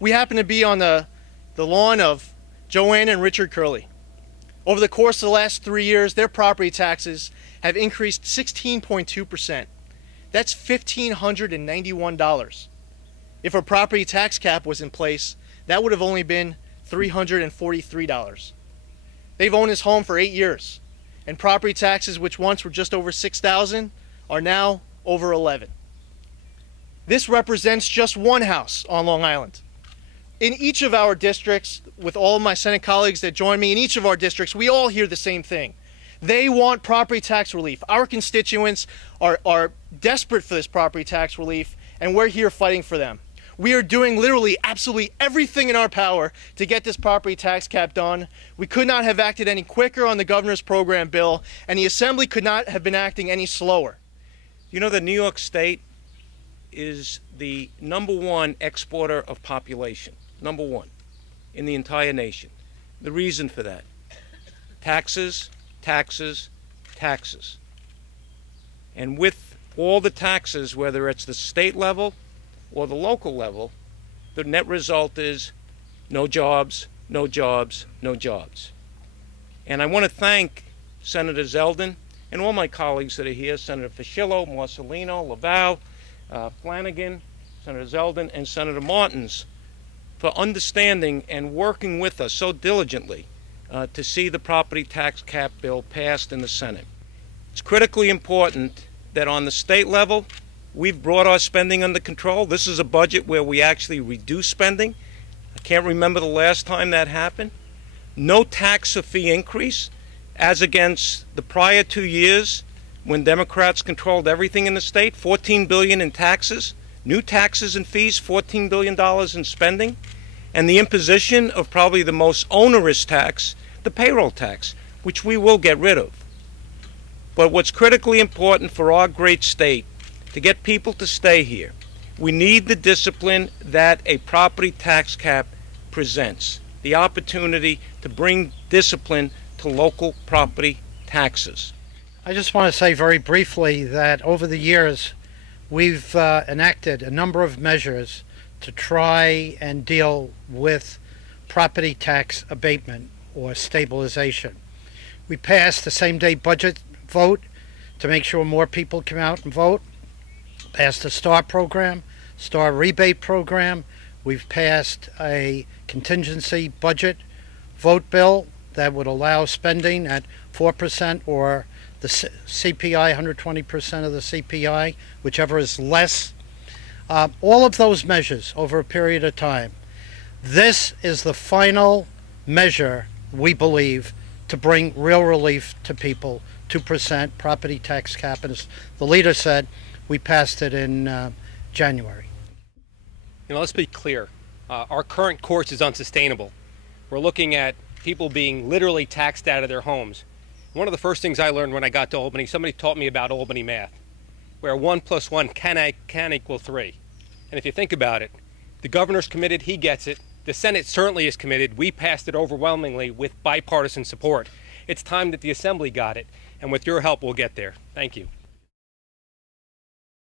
We happen to be on the lawn of Joanne and Richard Curley. Over the course of the last 3 years, their property taxes have increased 16.2%. That's $1,591. If a property tax cap was in place, that would have only been $343. They've owned this home for 8 years, and property taxes, which once were just over $6,000, are now over $11,000. This represents just one house on Long Island. In each of our districts, with all of my Senate colleagues that join me, in each of our districts, we all hear the same thing. They want property tax relief. Our constituents are desperate for this property tax relief, and we're here fighting for them. We are doing literally absolutely everything in our power to get this property tax cap done. We could not have acted any quicker on the governor's program bill, and the Assembly could not have been acting any slower. You know that New York State is the #1 exporter of population, #1 in the entire nation. The reason for that: taxes, taxes, taxes. And with all the taxes, whether it's the state level or the local level, the net result is no jobs, no jobs, no jobs. And I want to thank Senator Zeldin and all my colleagues that are here, Senator Fischillo, Marcellino, Laval, Flanagan, Senator Zeldin, and Senator Martins, for understanding and working with us so diligently to see the property tax cap bill passed in the Senate. It's critically important that on the state level, we've brought our spending under control. This is a budget where we actually reduce spending. I can't remember the last time that happened. No tax or fee increase, as against the prior 2 years when Democrats controlled everything in the state. $14 billion in taxes, new taxes and fees, $14 billion in spending, and the imposition of probably the most onerous tax, the payroll tax, which we will get rid of. But what's critically important for our great state, to get people to stay here, we need the discipline that a property tax cap presents, the opportunity to bring discipline to local property taxes. I just want to say very briefly that over the years we've enacted a number of measures to try and deal with property tax abatement or stabilization. We passed the same-day budget vote to make sure more people come out and vote. Passed the STAR program, STAR rebate program. We've passed a contingency budget vote bill that would allow spending at 4% or the CPI, 120% of the CPI, whichever is less. All of those measures over a period of time. This is the final measure, we believe, to bring real relief to people. 2% property tax cap, and as the leader said, we passed it in January. You know, let's be clear. Our current course is unsustainable. We're looking at people being literally taxed out of their homes. One of the first things I learned when I got to Albany, somebody taught me about Albany math, where 1 + 1 can equal 3. And if you think about it, the governor's committed, he gets it. The Senate certainly is committed. We passed it overwhelmingly with bipartisan support. It's time that the Assembly got it, and with your help, we'll get there. Thank you.